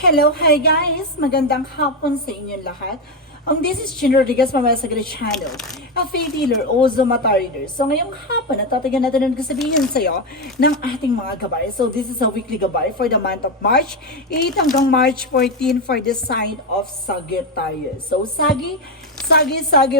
Hello, hi guys! Magandang hapon sa inyong lahat. This is Chin Rodriguez from my Sagre Channel, a faith healer, also mata reader. So ngayong hapon, natatagan natin ang sabihin sa iyo ng ating mga gabay. So this is a weekly gabay for the month of March 8 hanggang March 14 for the sign of Sagittarius. So Sagi,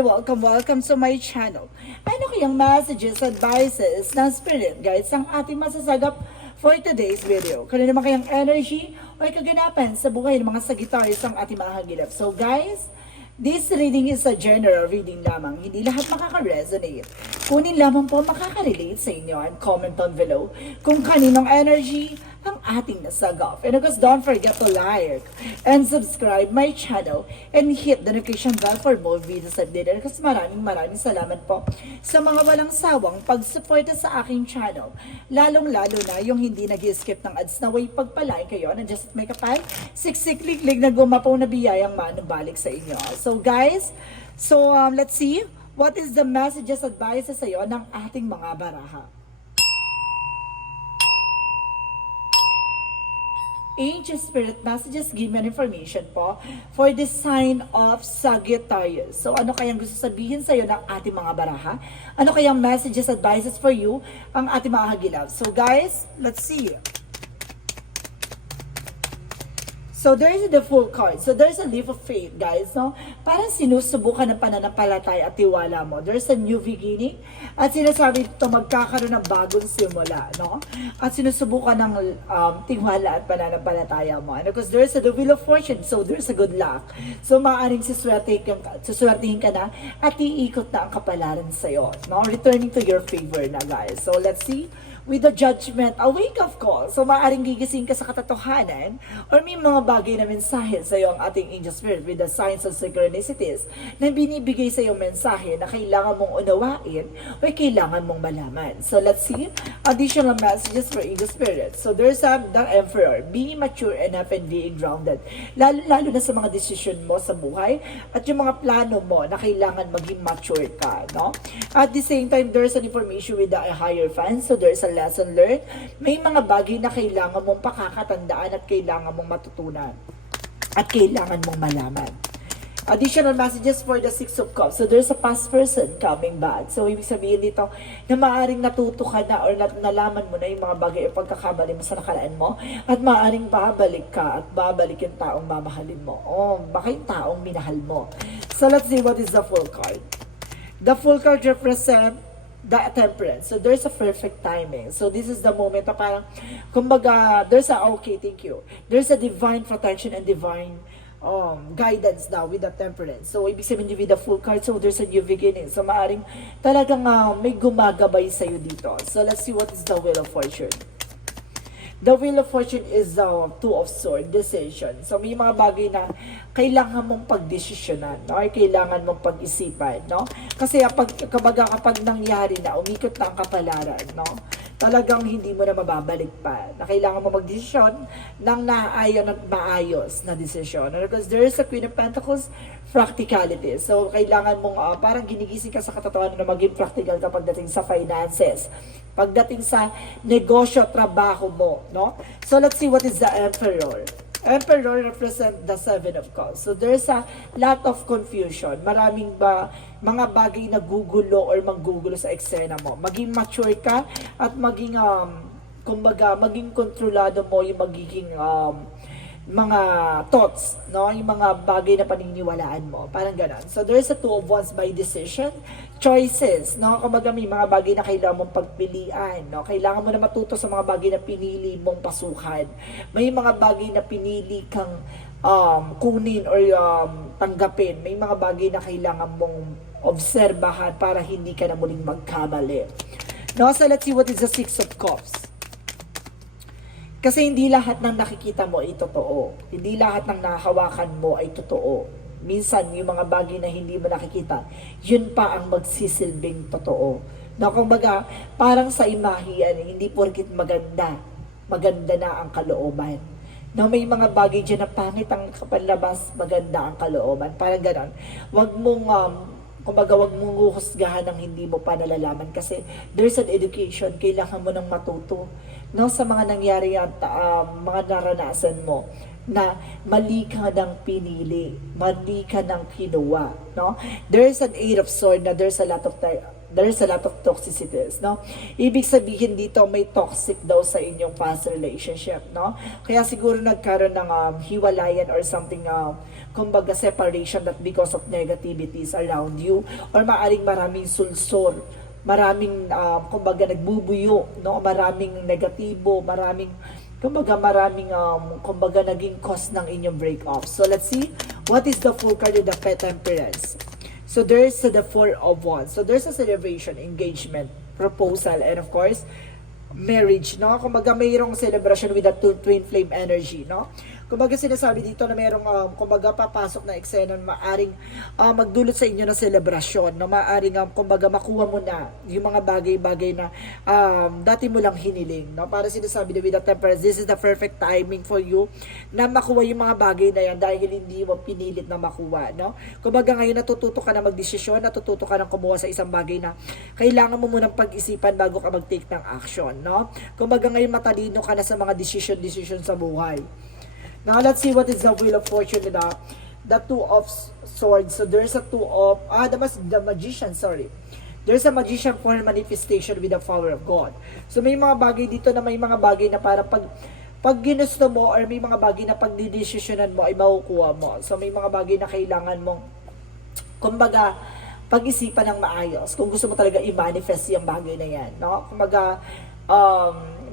welcome to my channel. Ano kayang messages, advices ng spirit guides ang ating masasagap for today's video? Kung ano naman kayang energy o kaganapan sa buhay ng mga Sagittarius ang ating mahagilap. So guys, this reading is a general reading lamang. Hindi lahat makaka-resonate. Kunin lamang po makaka-relate sa inyo and comment down below kung kaninong energy ang ating nasagap. And of course, don't forget to like and subscribe my channel and hit the notification bell for more videos updated. Kasi maraming salamat po sa mga walang sawang pagsuporta sa aking channel. Lalong-lalo na yung hindi nag-skip ng ads na way pagpalain kayo. Nandiyan sa may kapal, siksik-lik-lik na gumapaw na biyayang manubalik sa inyo. So guys, let's see what is the messages, advices sa iyo ng ating mga baraha. Ancient Spirit messages give me an information po for the sign of Sagittarius. So ano kayang gusto sabihin sa iyo ng ating mga baraha? Ano kayang messages, advices for you ang ating mga hagilaw? So guys, let's see. So there is the full card. So there's a leap of faith, guys, no? Parang sinusubukan ng pananampalataya at tiwala mo. There's a new beginning. At sinasabi ito magkakaroon ng bagong simula, no? At sinusubukan ng tiwala at pananampalataya mo. And of course, there's the wheel of fortune. So there's a good luck. So maaaring suswertihin ka na at iikot na ang kapalaran sa'yo, no? Returning to your favor na, guys. So let's see. With the judgment, a wake-up call. So, maaaring gigising ka sa katotohanan or may mga bagay na mensahe sa iyo ang ating angel spirit with the signs of synchronicities na binibigay sa iyo mensahe na kailangan mong unawain o kailangan mong malaman. So, let's see additional messages for angel spirit. So, there's the emperor. Be mature enough and being grounded. Lalo na sa mga decision mo sa buhay at yung mga plano mo na kailangan maging mature ka, no? At the same time, there's an information with the higher fan. So, there's a lesson learned. May mga bagay na kailangan mong pakakatandaan at kailangan mong matutunan at kailangan mong malaman. Additional messages for the Six of Cups. So there's a past person coming back. So ibig sabihin dito na maaaring natuto ka na or nalaman mo na yung mga bagay o pagkakamali mo sa nakaraan mo at maaaring babalik ka at babalik yung taong mamahalin mo o baka yung taong minahal mo. So let's see what is the full card. The full card represents the temperance. So there's a perfect timing. So this is the moment na parang, kumbaga, there's a, okay, thank you. There's a divine protection and divine guidance now with the temperance. So ibig sabihin with the full card, so there's a new beginning. So maaring talagang may gumagabay sa'yo dito. So let's see what is the wheel of fortune. The wheel of fortune is the two of swords, decision. So may mga bagay na kailangan mong pagdesisyonan, no? Or kailangan mong pag-isipan, no? Kasi kapag nangyari na, umikot na ang kapalaran, no? Talagang hindi mo na mababalik pa. Na kailangan mo magdesisyon ng naayon at maayos na desisyon. Because there is a Queen of Pentacles, practicality. So kailangan mong parang ginigising ka sa katotohanan na maging practical ka pagdating sa finances, pagdating sa negosyo, trabaho mo, no? So let's see what is the Emperor. Emperor represent the Seven of Cups. So there's a lot of confusion. Maraming mga bagay na gugulo or maggugulo sa eksena mo. Maging mature ka at maging kumbaga maging kontrolado mo yung magiging mga thoughts, no? Yung mga bagay na paniniwalaan mo. Parang ganon. So there's a two of wands by decision, choices, no? Kumbaga may mga bagay na kailangan mong pagpilian, no? Kailangan mo na matuto sa mga bagay na pinili mong pasukan. May mga bagay na pinili kang kunin or tanggapin. May mga bagay na kailangan mong obserbahan para hindi ka na muling magkamali. No? So let's see what is the Six of Cups. Kasi hindi lahat ng nakikita mo ay totoo. Hindi lahat ng nahawakan mo ay totoo. Minsan, yung mga bagay na hindi mo nakikita, yun pa ang magsisilbing totoo. Na kumbaga, parang sa imahian, hindi porkit maganda na ang kalooban. Na may mga bagay dyan na pangit ang kapanlabas, maganda ang kalooban. Parang ganon. Wag mong kumbaga wag mong husgahan ng hindi mo pa nalalaman kasi there's an education, kailangan mo nang matuto. no, sa mga nangyari at mga naranasan mo na mali ka ng pinili, mali ka ng kinuha, no? There is an eight of sword na there's a lot of toxicities, no? Ibig sabihin dito may toxic daw sa inyong past relationship, no? Kaya siguro nagkaroon ng hiwalayan or something, kumbaga separation that because of negativities around you, or maaring maraming sulsol, maraming kumbaga nagbubuyo, no? Maraming negatibo, maraming kumbaga naging cause ng inyong break-off. So let's see what is the full card of the Temperance. So there's the Four of Wands. So there's a celebration, engagement, proposal, and of course marriage, no? Kumbaga mayroong celebration with the twin flame energy, no? Kumbaga sinasabi dito na mayroong kumbaga papasok na eksena na maaring magdulot sa inyo ng selebrasyon, no? Maaring kumbaga makuha mo na yung mga bagay-bagay na dati mo lang hiniling, no? Para sinasabi na with the Temperance, this is the perfect timing for you na makuha yung mga bagay na yan dahil hindi mo pinilit na makuha, no? Kumbaga ngayon natututo ka na magdesisyon, natututo ka na kumuha sa isang bagay na kailangan mo munang pag-isipan bago ka mag-take ng action, no? Kumbaga ngayon matalino ka na sa mga decision sa buhay. Now let's see what is the Wheel of Fortune, the Two of Swords. So there's a the Magician, sorry. There's a Magician for manifestation with the power of God. So may mga bagay dito na may mga bagay na para pag ginusto mo or may mga bagay na pagdidesisyonan mo ay makukuha mo. So may mga bagay na kailangan mong kumbaga pag-isipan ng maayos kung gusto mo talaga i-manifest yung bagay na yan, no? Kumbaga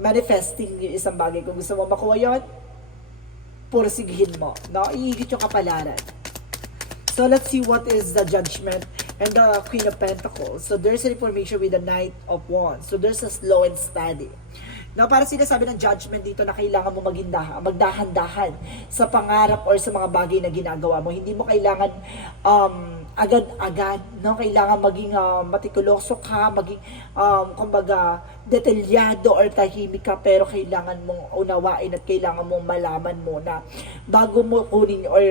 manifesting yung isang bagay, kung gusto mo makuha yon, pursigihin mo, no? Iigit yung kapalaran. So let's see what is the Judgment and the Queen of Pentacles. So there's an information with the Knight of Wands. So there's a slow and steady. No, para sinasabi ng judgment dito na kailangan mo magdahan-dahan sa pangarap or sa mga bagay na ginagawa mo. Hindi mo kailangan agad-agad, no? Kailangan maging matikuloso ka, maging kumbaga detalyado or tahimik ka, pero kailangan mong unawain at kailangan mong malaman mo na bago mo kunin or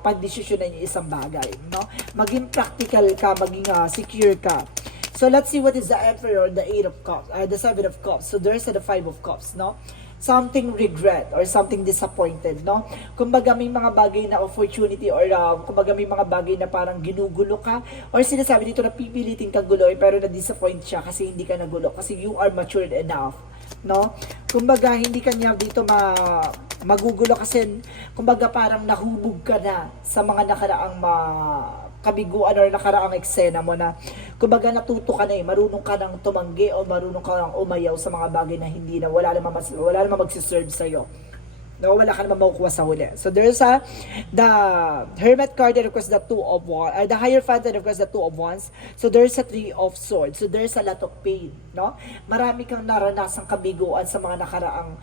pagdesisyonan yung isang bagay, no? Maging practical ka, maging secure ka. So let's see what is the Emperor, the Eight of Cups, the Seven of Cups. So there's the Five of Cups, no? Something regret or something disappointed, no? Kumbaga may mga bagay na opportunity or kumbaga may mga bagay na parang ginugulo ka or sinasabi dito na pipilitin kang guloy pero na-disappoint siya kasi hindi ka nagulo kasi you are matured enough, no? Kumbaga hindi kanya dito magugulo kasi kumbaga parang nahubog ka na sa mga nakaraang kabiguan or nakaraang eksena mo na kumbaga natuto ka na marunong ka nang tumanggi o marunong ka nang umayaw sa mga bagay na hindi na wala namang magsiserve sa'yo. No, wala ka naman makukuha sa huli. So there's the Hermit card that requires the Two of Wands, the Hierophant that requires the Two of Wands. So there's a Three of Swords. So there's a lot of pain, no? Marami kang naranasang kabiguan sa mga nakaraang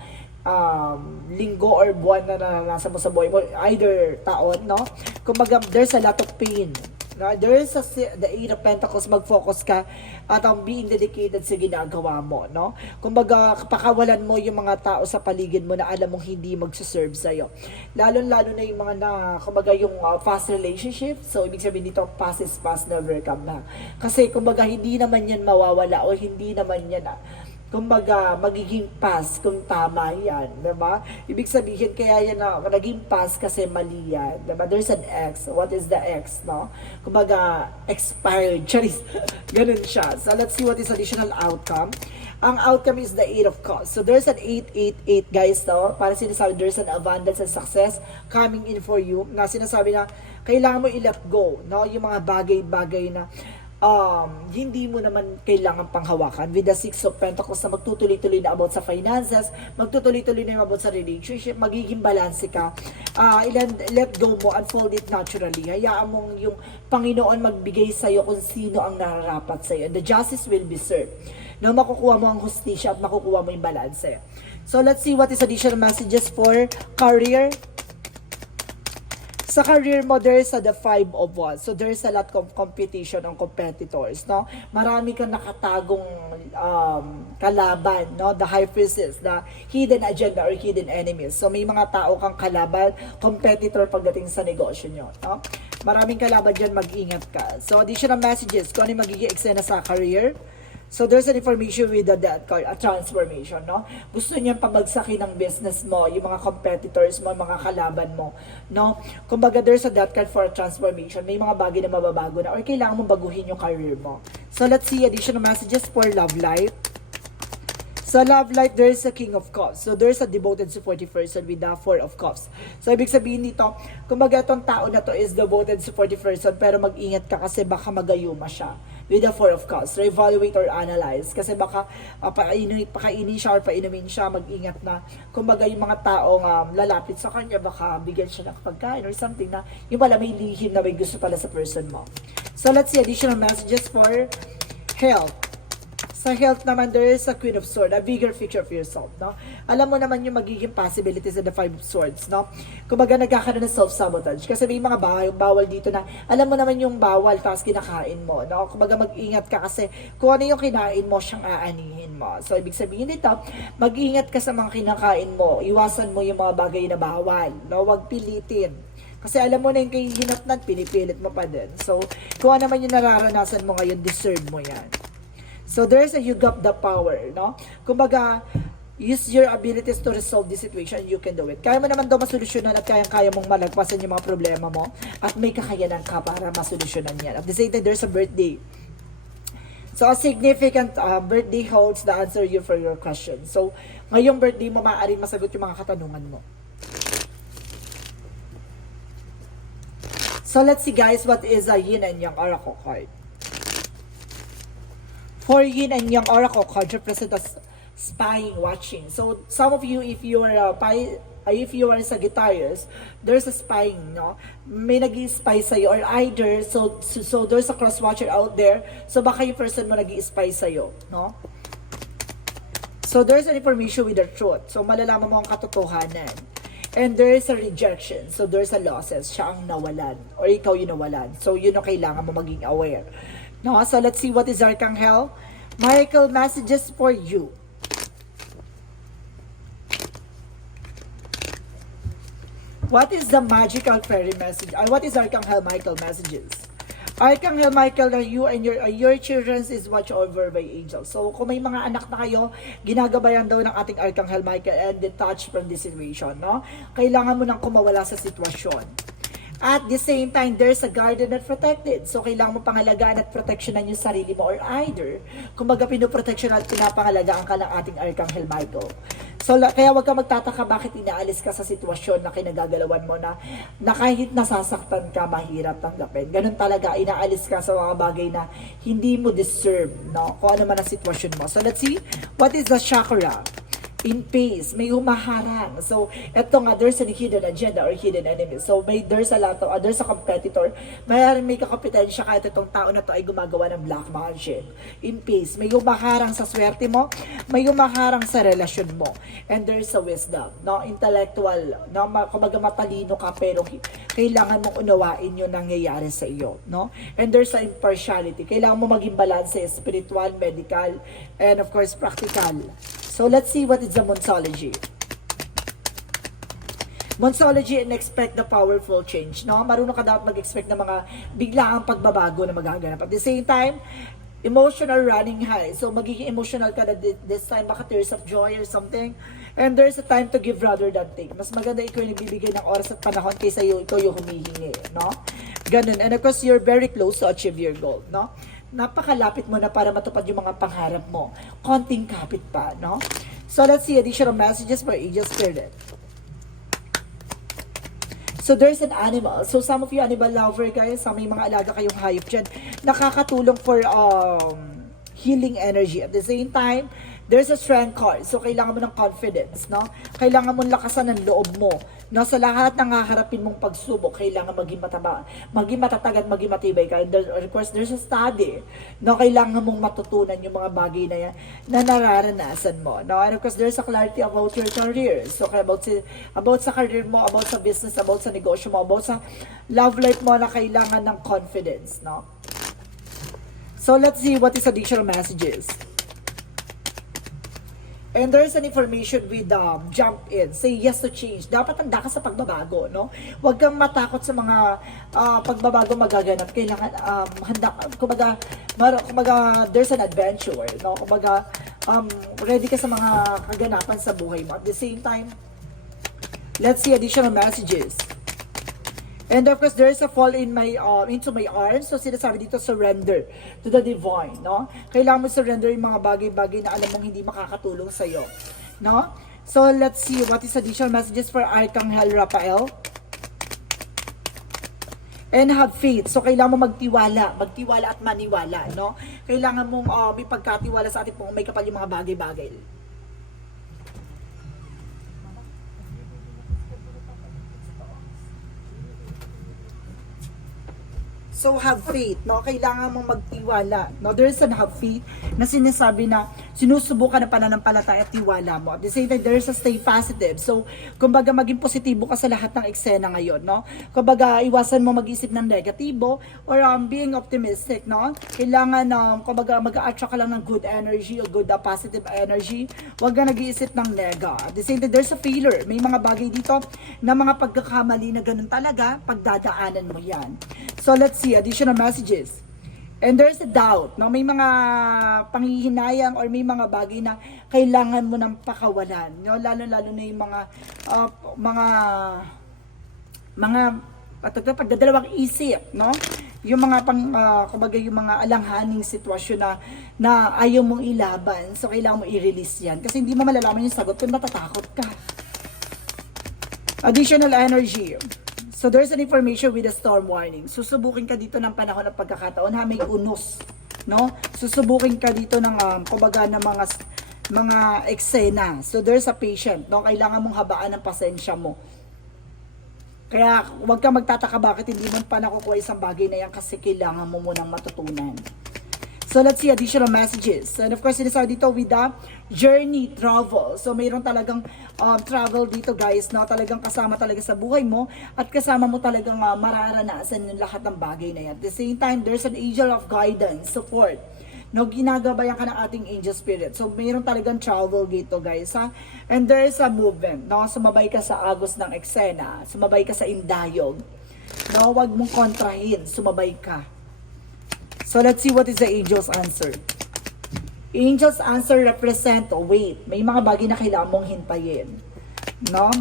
linggo or buwan na naranasan mo sa buhay mo, either taon, no? Kumbaga, there's a lot of pain. No? There's the Eight of Pentacles, mag-focus ka at being dedicated sa ginagawa mo, no? Kumbaga, pakawalan mo yung mga tao sa paligid mo na alam mong hindi magsuserve sa'yo. Lalo-lalo na yung mga kumbaga, yung past relationship. So, ibig sabihin dito, past is past, never come back. Kasi, kumbaga, hindi naman yan mawawala o hindi naman yan kumbaga, magiging pass kung tama yan, diba? Ibig sabihin, kaya yan na naging pass kasi mali yan, diba? There's an X. What is the X, no? Kumbaga, expired. Charis. Ganun siya. So, let's see what is additional outcome. Ang outcome is the Eight of Cups. So, there's an 888, guys, no? Para sinasabi, there's an abundance and success coming in for you. Na sinasabi na, kailangan mo i-let go, no? Yung mga bagay-bagay na hindi mo naman kailangan panghawakan with the Six of Pentacles na magtutuloy-tuloy na about sa finances, magtutuloy-tuloy na about sa relationship, magiging balance ka, let go mo, unfold it naturally. Hayaan mong yung Panginoon magbigay sa'yo kung sino ang nararapat sa'yo. And the justice will be served. No, makukuha mo ang hustisya at makukuha mo yung balance. So let's see what is additional messages for career. Sa career mo, there's the Five of Wands. So, there's a lot of competition on competitors, no? Marami kang nakatagong kalaban, no? The High Priestess, the hidden agenda or hidden enemies. So, may mga tao kang kalaban, competitor pagdating sa negosyo nyo, no? Maraming kalaban dyan, mag-ingat ka. So, additional messages, kung ano yung magiging eksena sa career. So there's an information with the death card, a transformation, no? Gusto niyan pabagsakin ng business mo, yung mga competitors mo, mga kalaban mo, no? Kumbaga there's a death card for a transformation. May mga bagay na mababago na or kailangan mong baguhin yung career mo. So let's see additional messages for love life. Sa love life, there is a King of Cups. So, there is a devoted, supportive person with the Four of Cups. So, ibig sabihin nito, kumbaga itong tao na to is devoted, supportive person, pero mag-ingat ka kasi baka magayuma siya with the Four of Cups. So, evaluate or analyze. Kasi baka pakainin siya or painumin siya, mag-ingat na. Kumbaga yung mga taong lalapit sa kanya, baka bigyan siya ng pagkain or something na yung pala may lihim na may gusto pala sa person mo. So, let's see additional messages for health. Sa health naman, there is a Queen of Swords, a bigger picture of yourself, no? Alam mo naman yung magiging possibilities in the Five of Swords, no? Kumbaga, nagkakaroon ng self-sabotage. Kasi may mga bawal dito na, alam mo naman yung bawal, tapos kinakain mo, no? Kumbaga, mag-ingat ka kasi kung ano yung kinain mo, siyang aanihin mo. So, ibig sabihin dito, mag-ingat ka sa mga kinakain mo. Iwasan mo yung mga bagay na bawal, no? Huwag pilitin. Kasi alam mo na yung hinatnan, pinipilit mo pa din. So, kung ano man yung nararanasan mo ngayon, deserve mo yan. So there's a you got the power, no? Kumbaga, use your abilities to resolve this situation, you can do it. Kaya mo naman daw masolusyonan at kaya mong malagpasan yung mga problema mo at may kakayanan ka para masolusyonan yan. At the same time, there's a birthday. So a significant birthday holds the answer you for your question. So ngayong birthday mo, maaaring masagot yung mga katanungan mo. So let's see guys, what is a yin and yang oracle card? For yin and yang oracle card represent as spying, watching. So some of you, if you are a Sagittarius, there's a spying, no? May nag-i-spy sa'yo or either, so there's a cross-watcher out there, so baka yung person mo nag-i-spy sa'yo, no? So there's an information with the truth. So malalaman mo ang katotohanan. And there is a rejection. So there's a losses. Siya ang nawalan. Or ikaw yung nawalan. So yun ang kailangan mo maging aware. No? So let's see what is Archangel Michael messages for you. What is the magical fairy message? What is Archangel Michael messages? Archangel Michael, you and your children is watched over by angels. So, kung may mga anak na kayo, ginagabayan daw ng ating Archangel Michael and detached from this situation, no? Kailangan mo nang kumawala sa sitwasyon. At the same time, there's a guarded and protected. So, kailangan mo pangalagaan at proteksyonan yung sarili mo or either, kumbaga pinoproteksyon at pinapangalagaan ka ng ating Archangel Michael. So, kaya wag ka magtataka bakit inaalis ka sa sitwasyon na kinagagalawan mo na kahit nasasaktan ka, mahirap tanggapin. Ganun talaga, inaalis ka sa mga bagay na hindi mo deserve, no? Kung ano man ang sitwasyon mo. So, let's see, what is the chakra? In pace, may humaharang. So, eto nga, there's a hidden agenda or hidden enemy. So, there's a lot of, there's a competitor. May kakapitensya kahit itong tao na to ay gumagawa ng black magic. In pace, may humaharang sa swerte mo, may humaharang sa relasyon mo. And there's a wisdom, no? Intellectual, no? Kumbaga matalino ka, pero kailangan mong unawain yung nangyayari sa iyo, no? And there's a impartiality. Kailangan mo maging balance, spiritual, medical, and of course, practical. So, let's see what is the Monsology. Monsology and expect the powerful change, no? Marunong ka dapat mag-expect ng mga biglaang pagbabago na magaganap. At the same time, emotional running high. So, magiging emotional ka na this time, baka tears of joy or something. And there's a time to give rather than take. Mas maganda ikaw yung nagbibigay ng oras at panahon kaysa ikaw yung humihingi, no? Ganun. And of course, you're very close to achieve your goal, no? Napakalapit mo na para matupad yung mga pangarap mo. Konting kapit pa, no? So, let's see additional messages for Angel Spirit. So, there's an animal. So, some of you animal lover guys, may mga alaga kayong hayop dyan, nakakatulong for healing energy. At the same time, there's a strength card. So, kailangan mo ng confidence, no? Kailangan mo lakasan ng loob mo. No, sa lahat ng haharapin mong pagsubok, kailangan maging matatag at maging matibay ka. And of course, there's a study. No, kailangan mong matutunan yung mga bagay na yan na nararanasan mo. No, and of course, there's a clarity about your career. So, about sa career mo, about sa business, about sa negosyo mo, about sa love life mo na kailangan ng confidence. No? So, let's see what is additional messages. And there's an information with jump in. Say yes to change. Dapat handa ka sa pagbabago, no? Huwag kang matakot sa mga pagbabago magaganap. Kailangan handa, kumbaga, there's an adventure, no? Kumbaga, ready ka sa mga kaganapan sa buhay mo. At the same time, let's see additional messages. And of course, there is a fall in my into my arms. So sinasabi dito, surrender to the divine, no? Kailangan mo surrender yung mga bagay-bagay na alam mong hindi makakatulong sa iyo, no? So let's see what is additional messages for Archangel Raphael. And have faith. So kailangan mo magtiwala at maniwala, no? Kailangan mong may pagkatiwala sa ating kung may kapal yung mga bagay-bagay. So have faith, no? Kailangan mong magtiwala, no? There is an have faith na sinasabi na sinusubukan ng pananampalataya at tiwala mo. At the same time, there is a stay positive. So, kumbaga maging positibo ka sa lahat ng eksena ngayon, no? Kumbaga iwasan mo mag-isip ng negatibo or being optimistic, no? Kailangan kumbaga mag-attract ka lang ng good energy o good positive energy. Huwag ka nag-iisip ng nega. At the same time, there's a failure. May mga bagay dito na mga pagkakamali na ganun talaga, pagdadaanan mo yan. So let's see additional messages. And there's a doubt, no? May mga panghihinayang or may mga bagay na kailangan mo ng pakawalan, no? Lalo-lalo na yung mga pagdadalawang isip, no? Yung mga kumbaga yung mga alanghaning sitwasyon na ayaw mong ilaban, so kailangan mo i-release yan kasi hindi mo malalaman yung sagot kung natatakot ka. Additional energy. So there's an information with a storm warning. Susubukin ka dito ng panahon at pagkakataon, may unos, no? Susubukin ka dito ng kumbaga ng mga eksena. So there's a patient, no? Kailangan mong habaan ng pasensya mo. Kaya huwag kang magtataka bakit hindi mo pa nakukuha isang bagay na yan kasi kailangan mo munang matutunan. So let's see additional messages. And of course, sinasabi dito with the journey travel. So mayroon talagang travel dito guys, no? Talagang kasama talaga sa buhay mo at kasama mo talagang mararanasan yung lahat ng bagay na yan. At the same time, there's an angel of guidance, support. No, ginagabayan ka ng ating angel spirit. So mayroon talagang travel dito guys, ha? And there is a movement, no? Sumabay ka sa agos ng eksena, sumabay ka sa indayog. No, wag mong kontrahin, sumabay ka. So let's see what is the angel's answer. Angel's answer represent wait. May mga bagay na kailangan mong hintayin, no?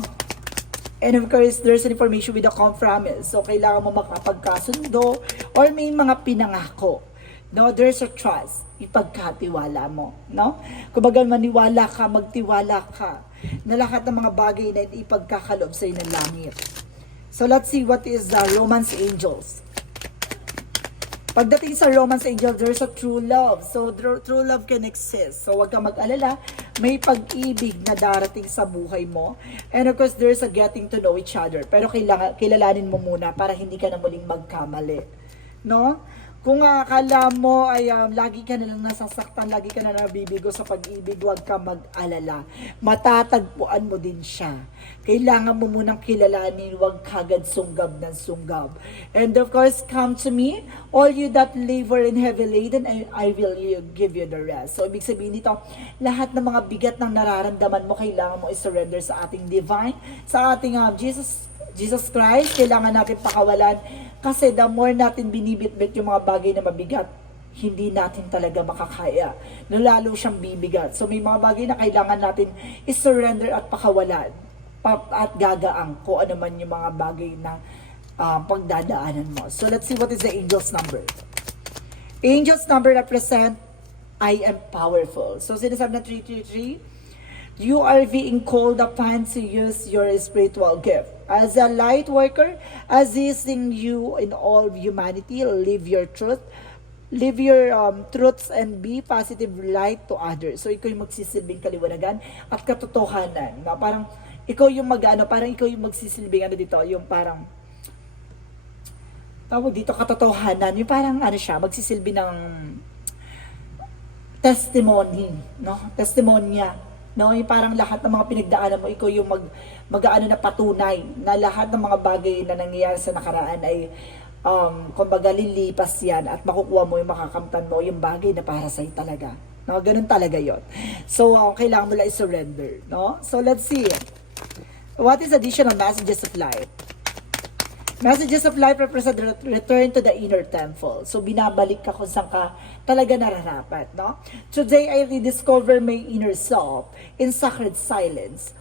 And of course, there's an information with the compromise. So kailangan mo makapagkasundo or may mga pinangako. No, there's a trust. Ipagkatiwala mo, no? Kumbaga maniwala ka, magtiwala ka na lahat ng mga bagay na ipagkakalob sa ng langit. So let's see what is the romance angels. Pagdating sa romance angel, there's a true love. So, true love can exist. So, huwag kang mag-alala. May pag-ibig na darating sa buhay mo. And of course, there's a getting to know each other. Pero kilalanin mo muna para hindi ka na muling magkamali. No? Kung akala mo ay lagi ka na lang nasasaktan, lagi ka na nabibigo sa pag-ibig, huwag ka mag-alala. Matatagpuan mo din siya. Kailangan mo munang kilalanin, huwag kagad sunggab ng sunggab. And of course, come to me, all you that labor and heavy laden, and I will give you the rest. So, ibig sabihin nito, lahat ng mga bigat ng nararamdaman mo, kailangan mo i-surrender sa ating divine, sa ating Jesus Christ. Kailangan natin pakawalan kasi the more natin binibitbit yung mga bagay na mabigat, hindi natin talaga makakaya. No, lalo siyang bibigat. So may mga bagay na kailangan natin i-surrender at pakawalan at gagaang kung ano man yung mga bagay na pagdadaanan mo. So let's see what is the angel's number. Angel's number represent I am powerful. So sinasabi na 333, you are being called upon to use your spiritual gift. As a light worker, assisting you in all humanity, live your truth, live your truths and be positive light to others. So ikaw yung magsisilbing kaliwanagan at katotohanan. Na parang ikaw yung parang ikaw yung magsisilbing dito, yung parang tawag dito katotohanan, yung parang magsisilbi ng testimony, no? Testimonya. No, yung parang lahat ng mga pinagdaanan mo, ikaw yung mag-aano na patunay na lahat ng mga bagay na nangyayari sa nakaraan ay kumbaga lilipas yan at makukuha mo yung makakamtan mo yung bagay na para sa'yo talaga. No, ganun talaga yon. So, kailangan mo lang i-surrender. No? So, let's see. What is additional messages of life? Messages of life represent return to the inner temple. So, binabalik ka kung saan ka talaga nararapat, no? Today, I rediscover my inner self in sacred silence.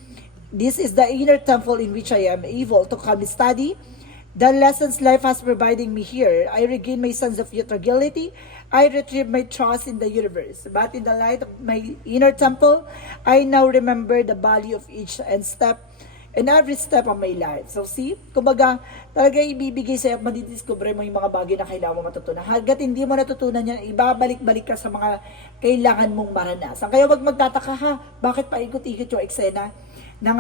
This is the inner temple in which I am able to come study the lessons life has providing me here. I regain my sense of utility. I retrieve my trust in the universe. But in the light of my inner temple, I now remember the value of each and step in every step of my life. So see, kumbaga, talaga ibibigay sa'yo at madidiscover mo yung mga bagay na kailangan mo matutunan. Hanggat hindi mo natutunan yan, ibabalik-balik ka sa mga kailangan mong maranasan. Kaya wag magtataka ha, bakit paikot-ikot yung eksena ng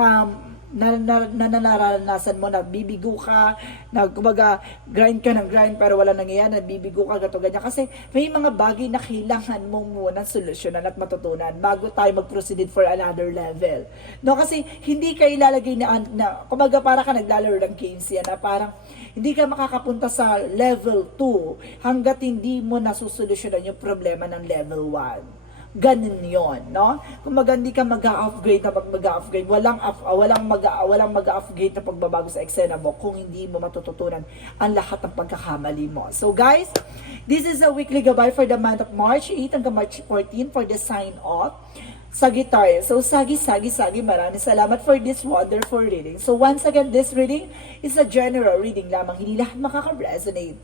naranasan mo, nabibigo ka, kumbaga, grind ka ng grind pero wala nangyayari, nabibigo ka, gato ganyan. Kasi may mga bagay na kailangan mo muna solusyonan at matutunan bago tayo mag-proceed for another level. No, kasi hindi ka ilalagay na kumbaga para ka naglalaro ng games yan, na parang hindi ka makakapunta sa level 2 hanggat hindi mo nasusolusyonan yung problema ng level 1. Ganun yon, no? Kung hindi ka mag-upgrade na mag-upgrade, walang mag-upgrade na pagbabago sa eksena mo kung hindi mo matututunan ang lahat ng pagkakamali mo. So guys, this is a weekly gabay for the month of March 8 hanggang March 14 for the sign off sa guitar. So sagi, maraming salamat for this wonderful reading. So once again, this reading is a general reading lamang, hindi lahat makaka-resonate.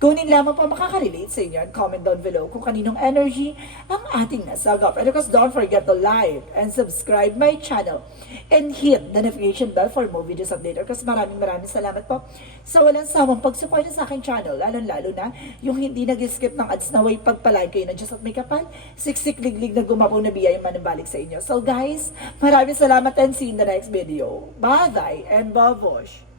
Kunin lamang po makaka-relate sa inyo and comment down below kung kaninong energy ang ating nasagap. And of course, don't forget to like and subscribe my channel and hit the notification bell for more videos update. Kasi maraming salamat po sa walang sawang pag-support sa aking channel. Lalo na yung hindi nag-skip ng ads na way pagpalike kayo na Diyos at may kapal, siksik liglig na gumapaw na biyaya manibalik sa inyo. So guys, maraming salamat and see you in the next video. Bye-bye and babush!